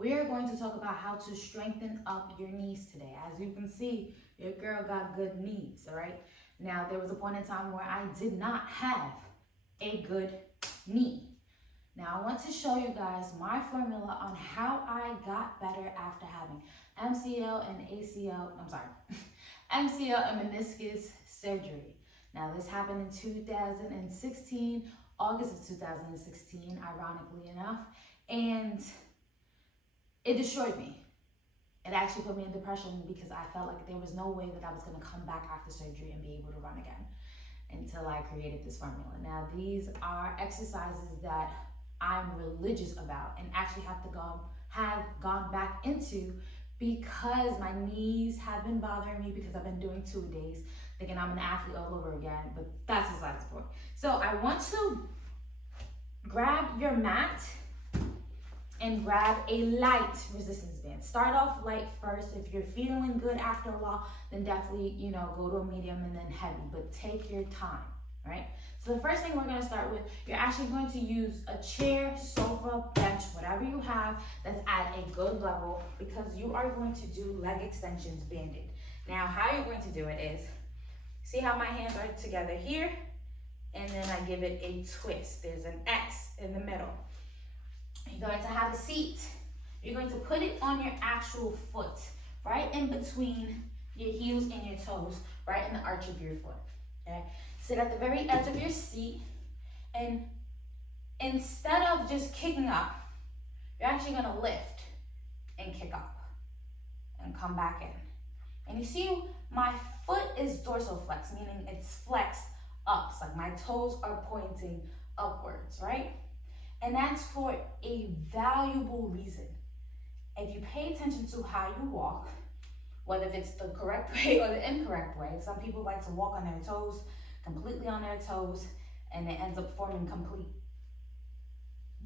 We are going to talk about how to strengthen up your knees today. As you can see, your girl got good knees, all right? Now, there was a point in time where I did not have a good knee. Now, I want to show you guys my formula on how I got better after having MCL and MCL and meniscus surgery. Now, this happened in 2016, August of 2016, ironically enough, and it destroyed me. It actually put me in depression because I felt like there was no way that I was going to come back after surgery and be able to run again until I created this formula. Now, these are exercises that I'm religious about and actually have gone back into because my knees have been bothering me because I've been doing 2-a-days, thinking I'm an athlete all over again, but that's besides the point. So I want to grab your mat and grab a light resistance band. Start off light first. If you're feeling good after a while, then definitely, go to a medium and then heavy, but take your time, right? So the first thing we're gonna start with, you're actually going to use a chair, sofa, bench, whatever you have that's at a good level, because you are going to do leg extensions banded. Now, how you're going to do it is, see how my hands are together here? And then I give it a twist. There's an X in the middle. You're going to have a seat. You're going to put it on your actual foot, right in between your heels and your toes, right in the arch of your foot, okay? Sit at the very edge of your seat, and instead of just kicking up, you're actually gonna lift and kick up and come back in. And you see my foot is dorsiflex, meaning it's flexed up. It's like my toes are pointing upwards, right? And that's for a valuable reason. If you pay attention to how you walk, whether it's the correct way or the incorrect way, some people like to walk on their toes, completely on their toes, and it ends up forming complete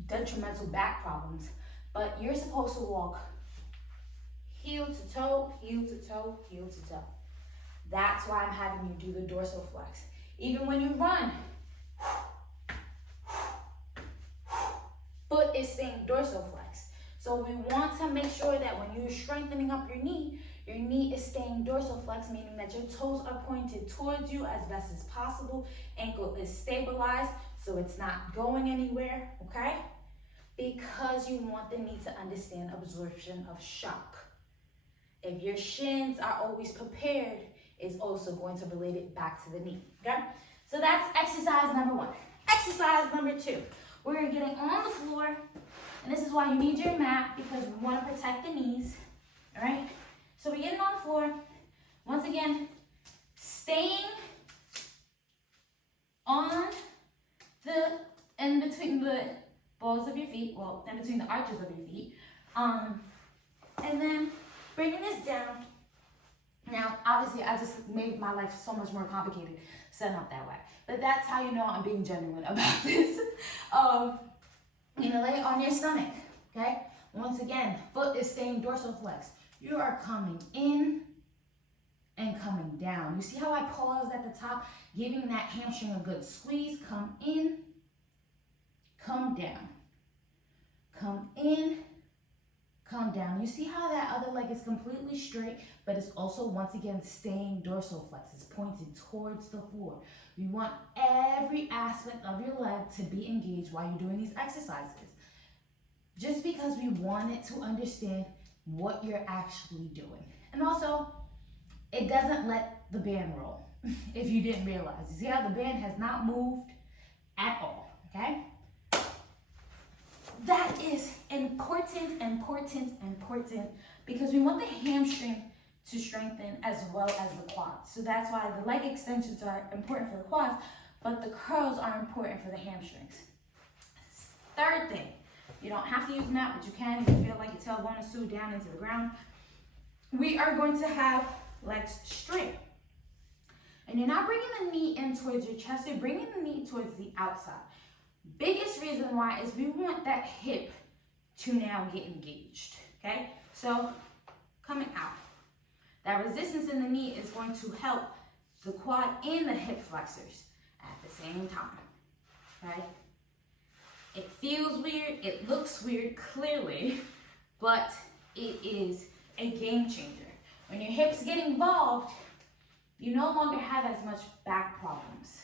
detrimental back problems. But you're supposed to walk heel to toe, heel to toe, heel to toe. That's why I'm having you do the dorsal flex. Even when you run, foot is staying dorsal flex. So we want to make sure that when you're strengthening up your knee is staying dorsal flex, meaning that your toes are pointed towards you as best as possible. Ankle is stabilized, so it's not going anywhere, okay? Because you want the knee to understand absorption of shock. If your shins are always prepared, it's also going to relate it back to the knee, okay? So that's exercise number 1. Exercise number 2. We're getting on the floor, and this is why you need your mat, because we want to protect the knees, all right? So we're getting on the floor. Once again, staying on in between the balls of your feet, well, in between the arches of your feet, and then bringing this down. Now, obviously, I just made my life so much more complicated setting up that way. But that's how you know I'm being genuine about this. Lay on your stomach, okay? Once again, foot is staying dorsal flex. You are coming in and coming down. You see how I paused at the top, giving that hamstring a good squeeze? Come in, come down. Come in, come down. You see how that other leg is completely straight, but it's also, once again, staying dorsal flex. It's pointed towards the floor. We want every aspect of your leg to be engaged while you're doing these exercises. Just because we want it to understand what you're actually doing. And also, it doesn't let the band roll, if you didn't realize. You see how the band has not moved at all, okay? That is important, because we want the hamstring to strengthen as well as the quads. So that's why the leg extensions are important for the quads, but the curls are important for the hamstrings. Third thing, you don't have to use a mat, but you can if you feel like your tailbone is sewed down into the ground. We are going to have legs straight. And you're not bringing the knee in towards your chest, you're bringing the knee towards the outside. Biggest reason why is we want that hip to now get engaged, okay? So, coming out. That resistance in the knee is going to help the quad and the hip flexors at the same time, okay? It feels weird, it looks weird, clearly, but it is a game changer. When your hips get involved, you no longer have as much back problems.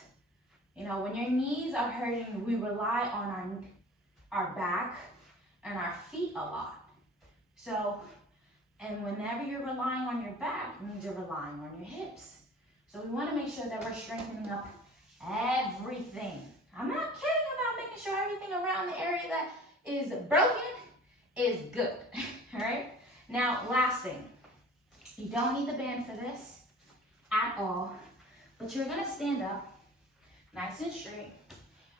You know, when your knees are hurting, we rely on our back and our feet a lot. So, and whenever you're relying on your back, it means you're relying on your hips. So we want to make sure that we're strengthening up everything. I'm not kidding about making sure everything around the area that is broken is good. All right? Now, last thing. You don't need the band for this at all, but you're going to stand up nice and straight,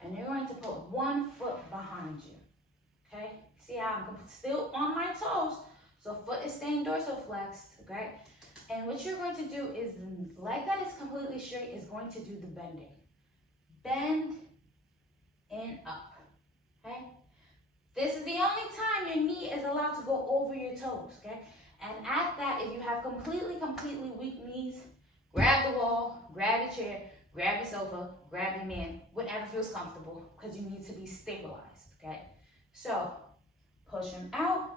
and you're going to put one foot behind you. Okay? See how I'm still on my toes, so foot is staying dorsiflexed, okay? And what you're going to do is the leg that is completely straight is going to do the bending. Bend and up, okay? This is the only time your knee is allowed to go over your toes, okay? And at that, if you have completely weak knees, grab the wall, grab your chair, grab your sofa, grab your man, whatever feels comfortable, because you need to be stabilized, okay? So, push them out,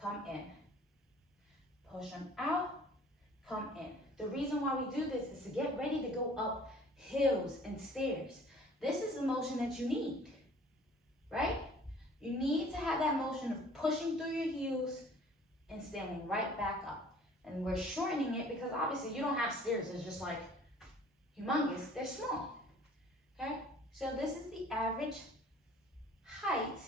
come in. Push them out, come in. The reason why we do this is to get ready to go up hills and stairs. This is the motion that you need, right? You need to have that motion of pushing through your heels and standing right back up. And we're shortening it because obviously you don't have stairs. It's just like humongous. They're small, okay? So this is the average height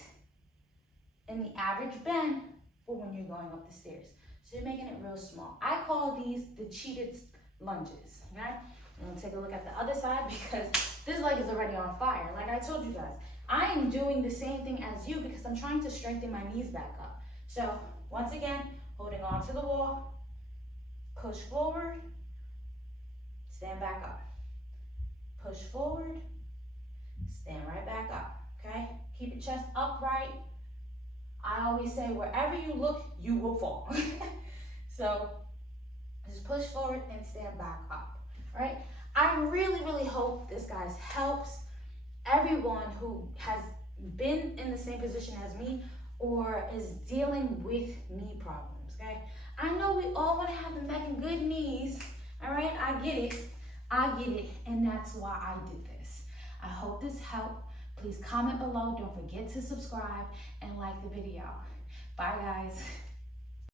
and the average bend for when you're going up the stairs. So you're making it real small. I call these the cheated lunges, okay? I'm gonna take a look at the other side because this leg is already on fire. Like I told you guys, I am doing the same thing as you because I'm trying to strengthen my knees back up. So once again, holding on to the wall, push forward, stand back up. Push forward, stand right back up, okay? Keep your chest upright. I always say, wherever you look, you will fall. So just push forward and stand back up, all right? I really hope this, guys, helps everyone who has been in the same position as me or is dealing with knee problems, okay? I know we all want to have the mega good knees, all right? I get it, and that's why I do this. I hope this helped. Please comment below. Don't forget to subscribe and like the video. Bye, guys.